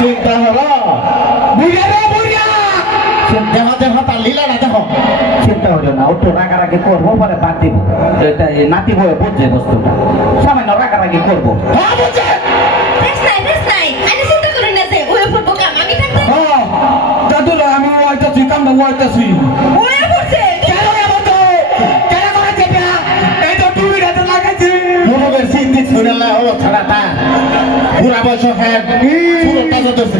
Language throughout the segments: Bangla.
চিন্তা হলো বুঝা রে বুঝা দেখো দেখো তার লীলা না দেখো চিন্তা হলো না ও তো রাগারাগি করবো পরে বাদ দিব এটা নাতি বয়ে বুঝছে বস্তুটা সামান্য রাগারাগি করবো হ্যাঁ বুঝছে দাদুরা আমি ওইটাছি কামড়া ওইটাছি ওয়ে বলছে কেন এমতো কেন করে দেবা এই তো তুমি রাতে লাগাইছি মুরগের সিদ্ধি ছুড়ালা হলো ছাড়াটা পুরা বয়স হ্যাঁ পুরো তাজা দছে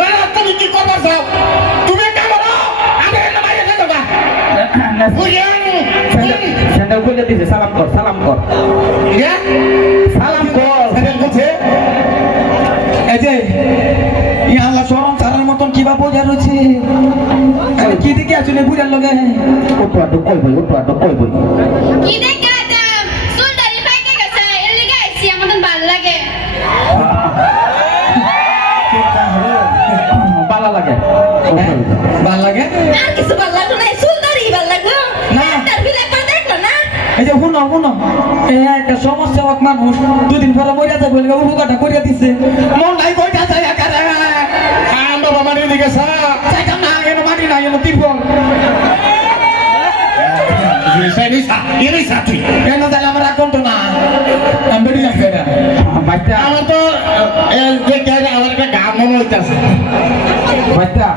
না তুমি কি করবা চাও তুমি কামড়া আমি না মাইরে দেবা বুঝেন সেন্ডাল কইলে দিছে সালাম কর সালাম কর ইয়া সালাম কর সেন্ডাল কইছে এই যে আল্লাহ শরম সারার মতন কিবা বোঝা রয়েছে কি দেখে আসলে বুঝার লগে ওটো আটো কই বই কি দেখে আদাম সুন্দরী পাইকে গেছে এর লাগি আইছি আমাদের ভালো লাগে ভালো লাগে ভালো লাগে আর কিছু ভালো লাগে না সুন্দরী ভালো লাগলো না তার বিলে করে দেখলো না এই যে শুনো এই একটা সমস্যা এক মানুষ দুদিন পরে মরিয়া যাবে বলে উপকারটা করিয়া দিচ্ছে মন নাই কইটা যায় একারে বাবা মারি দিকে সাইকাম না এনো মারি না এনো তিরপল তুই কেন তাহলে আমার রাখুন তো না আমি বেরিয়ে যাবে না বাচ্চা আমার তো আমার একটা গান মনে হইতেছে বাচ্চা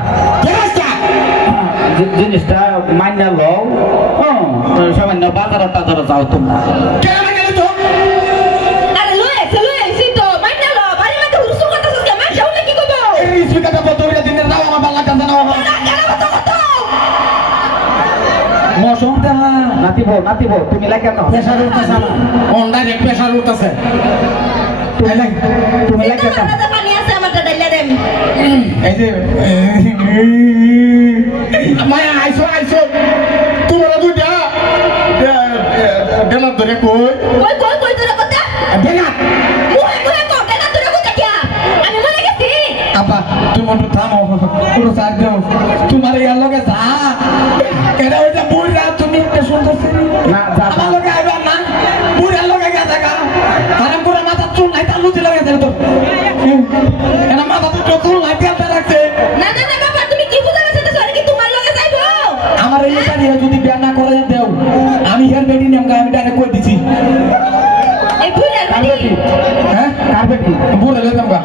জিনিসটা মান্য লও সামান্য বাজার টাজার যাও তোমরা কেন গেল তো আরে লইছে তো মাইনা লো বাড়ি মধ্যে হুরসু করতেছ কে মা শাউলে কি কইবো এই স্পিকারটা বদরে দিনের দাও আমার বালা কান্দা নাও মৌসুম দা নাতিবো তুমি লাগে না প্রেসার উঠতাছে না অন্ডার এক প্রেসার উঠতাছে তুমি লাগে না পানি আছে আমার ডাইলা দেম এই যে মায়া আইসো তোমরা দুইটা ডেলার ধরে কই তোরা কথা ডেলার মুহে কো ডেলার তোরা কথা কি আমি মনে গেছি আপা তুমি মন থামো পুরো সার দাও তোমার ইয়ার লগে যা এরা ওইটা বুড়া তুমি একটা সুন্দর ছেলে না যা আমার লগে আইবা না বুড়া লগে গেছে গা আরাম করে মাথা চুল নাই তালু দিলে গেছে তো এনা মাথা তো চুল নাই তেলটা রাখছে না বাবা তুমি কি বুঝাতে চাইছো আর কি তোমার লগে যাইবো আমার এই পানি যদি বিয়া না করে দেও আমি হের বেডি নাম আমি ডাইরেক্ট কই দিছি এই বুড়ার বেডি হ্যাঁ কার বেডি বুড়া লইতাম গা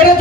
এরা